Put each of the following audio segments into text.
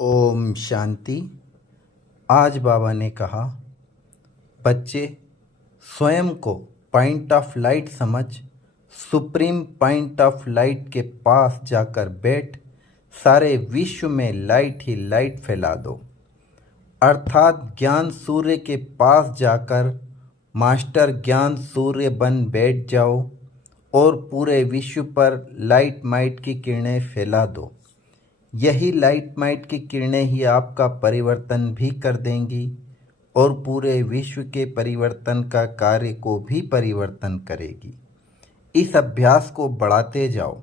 ओम शांति। आज बाबा ने कहा, बच्चे स्वयं को पॉइंट ऑफ लाइट समझ सुप्रीम पॉइंट ऑफ लाइट के पास जाकर बैठ सारे विश्व में लाइट ही लाइट फैला दो। अर्थात ज्ञान सूर्य के पास जाकर मास्टर ज्ञान सूर्य बन बैठ जाओ और पूरे विश्व पर लाइट माइट की किरणें फैला दो। यही लाइट माइट की किरणें ही आपका परिवर्तन भी कर देंगी और पूरे विश्व के परिवर्तन का कार्य को भी परिवर्तन करेगी। इस अभ्यास को बढ़ाते जाओ।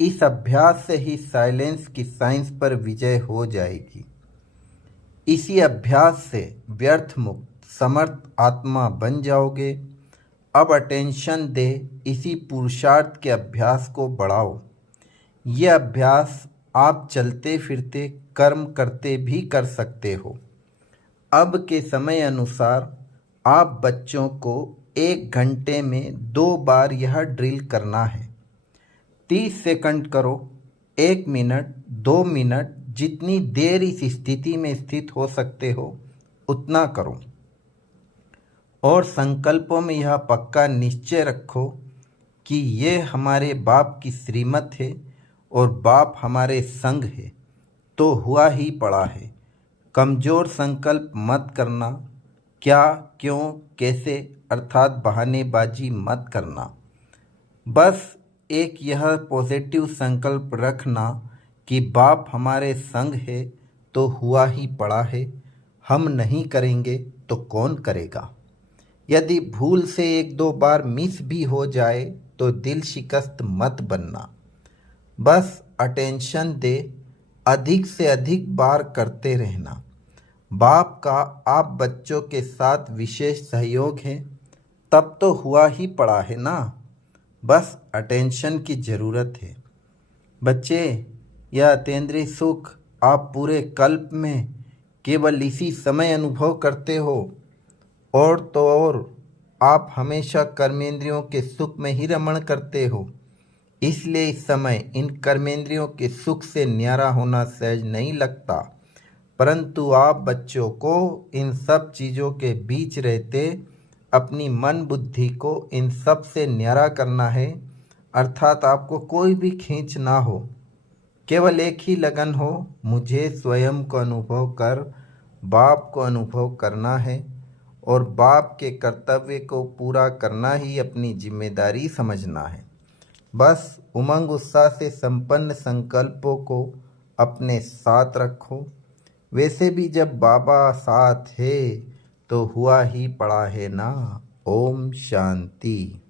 इस अभ्यास से ही साइलेंस की साइंस पर विजय हो जाएगी। इसी अभ्यास से व्यर्थ मुक्त समर्थ आत्मा बन जाओगे। अब अटेंशन दे, इसी पुरुषार्थ के अभ्यास को बढ़ाओ। यह अभ्यास आप चलते फिरते कर्म करते भी कर सकते हो। अब के समय अनुसार आप बच्चों को 1 घंटे में 2 बार यह ड्रिल करना है। 30 सेकंड करो, 1 मिनट, 2 मिनट, जितनी देर इस स्थिति में स्थित हो सकते हो उतना करो। और संकल्पों में यह पक्का निश्चय रखो कि ये हमारे बाप की श्रीमत है और बाप हमारे संग है, तो हुआ ही पड़ा है। कमज़ोर संकल्प मत करना। क्या, क्यों, कैसे अर्थात बहानेबाजी मत करना। बस एक यह पॉजिटिव संकल्प रखना कि बाप हमारे संग है तो हुआ ही पड़ा है। हम नहीं करेंगे तो कौन करेगा। यदि भूल से 1-2 बार मिस भी हो जाए तो दिल शिकस्त मत बनना। बस अटेंशन दे, अधिक से अधिक बार करते रहना। बाप का आप बच्चों के साथ विशेष सहयोग है, तब तो हुआ ही पड़ा है ना। बस अटेंशन की ज़रूरत है। बच्चे, यह अतीन्द्रिय सुख आप पूरे कल्प में केवल इसी समय अनुभव करते हो। और तो और आप हमेशा कर्मेंद्रियों के सुख में ही रमण करते हो। इसलिए इस समय इन कर्मेंद्रियों के सुख से न्यारा होना सहज नहीं लगता। परंतु आप बच्चों को इन सब चीज़ों के बीच रहते अपनी मन बुद्धि को इन सब से न्यारा करना है। अर्थात आपको कोई भी खींच ना हो, केवल एक ही लगन हो, मुझे स्वयं को अनुभव कर बाप को अनुभव करना है और बाप के कर्तव्य को पूरा करना ही अपनी जिम्मेदारी समझना है। बस उमंग उत्साह से संपन्न संकल्पों को अपने साथ रखो। वैसे भी जब बाबा साथ है तो हुआ ही पड़ा है ना। ओम शांति।